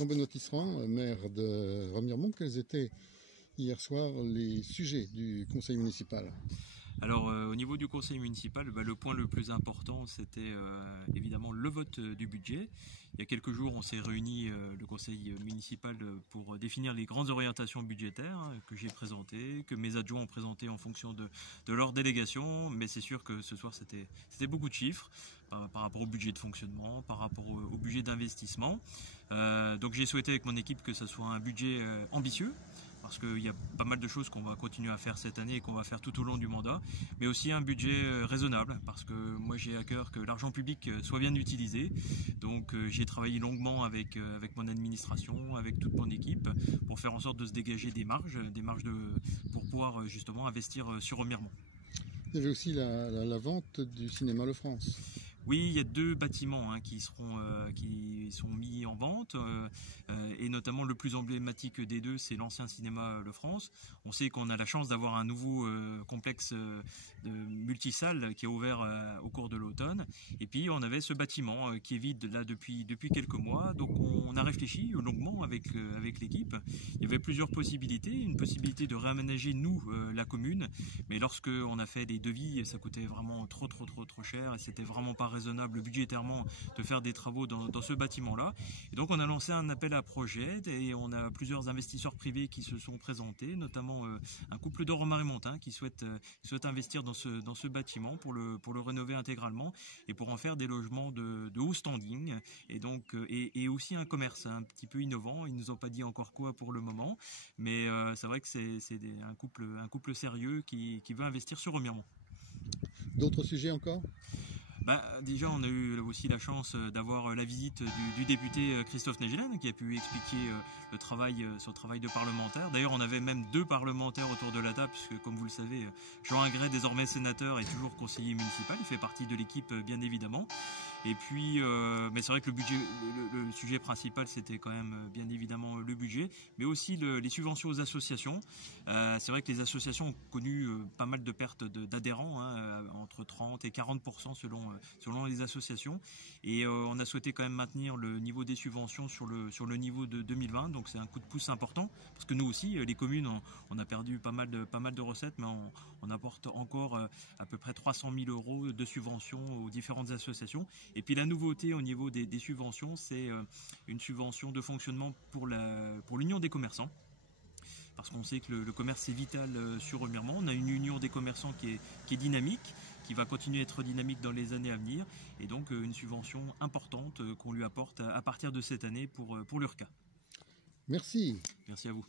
Jean-Benoît Tisserand, maire de Remiremont, quels étaient hier soir les sujets du conseil municipal? Alors au niveau du conseil municipal, le point le plus important c'était évidemment le vote du budget. Il y a quelques jours on s'est réuni le conseil municipal pour définir les grandes orientations budgétaires que j'ai présentées, que mes adjoints ont présentées en fonction de leur délégation. Mais c'est sûr que ce soir c'était beaucoup de chiffres par rapport au budget de fonctionnement, par rapport au budget d'investissement. Donc j'ai souhaité avec mon équipe que ce soit un budget ambitieux, parce qu'il y a pas mal de choses qu'on va continuer à faire cette année et qu'on va faire tout au long du mandat, mais aussi un budget raisonnable, parce que moi j'ai à cœur que l'argent public soit bien utilisé. Donc j'ai travaillé longuement avec mon administration, avec toute mon équipe, pour faire en sorte de se dégager des marges pour pouvoir justement investir sur Remiremont. Il y avait aussi la vente du cinéma Le France. Oui, il y a 2 bâtiments qui sont mis en vente, et notamment le plus emblématique des 2, c'est l'ancien cinéma Le France. On sait qu'on a la chance d'avoir un nouveau complexe de multisalles qui est ouvert au cours de l'automne. Et puis on avait ce bâtiment qui est vide là depuis quelques mois. Donc on a réfléchi longuement avec l'équipe. Il y avait plusieurs possibilités. Une possibilité de réaménager la commune, mais lorsque on a fait des devis, ça coûtait vraiment trop cher et c'était vraiment pas raisonnable budgétairement de faire des travaux dans ce bâtiment-là. Et donc on a lancé un appel à projet et on a plusieurs investisseurs privés qui se sont présentés, notamment un couple de Romains-Montains qui souhaite investir dans ce bâtiment pour le rénover intégralement et pour en faire des logements de haut standing, et donc et aussi un commerce un petit peu innovant. Ils nous ont pas dit encore quoi pour le moment, mais c'est vrai que c'est un couple sérieux qui veut investir sur Remiremont. D'autres sujets encore? Déjà, on a eu aussi la chance d'avoir la visite du député Christophe Naegelen, qui a pu expliquer son travail de parlementaire. D'ailleurs, on avait même 2 parlementaires autour de la table, puisque, comme vous le savez, Jean Ingret, désormais sénateur, est toujours conseiller municipal. Il fait partie de l'équipe, bien évidemment. Et puis, mais c'est vrai que le sujet principal, c'était quand même bien évidemment le budget, mais aussi les subventions aux associations. C'est vrai que les associations ont connu pas mal de pertes d'adhérents, entre 30 et 40% selon les associations. Et on a souhaité quand même maintenir le niveau des subventions sur le niveau de 2020. Donc c'est un coup de pouce important, parce que nous aussi, les communes, on a perdu pas mal de recettes, mais on apporte encore à peu près 300 000 € de subventions aux différentes associations. Et puis la nouveauté au niveau des subventions, c'est une subvention de fonctionnement pour l'Union des commerçants. Parce qu'on sait que le commerce est vital sur Remiremont. On a une union des commerçants qui est dynamique, qui va continuer à être dynamique dans les années à venir, et donc une subvention importante qu'on lui apporte à partir de cette année pour l'URCA. Merci. Merci à vous.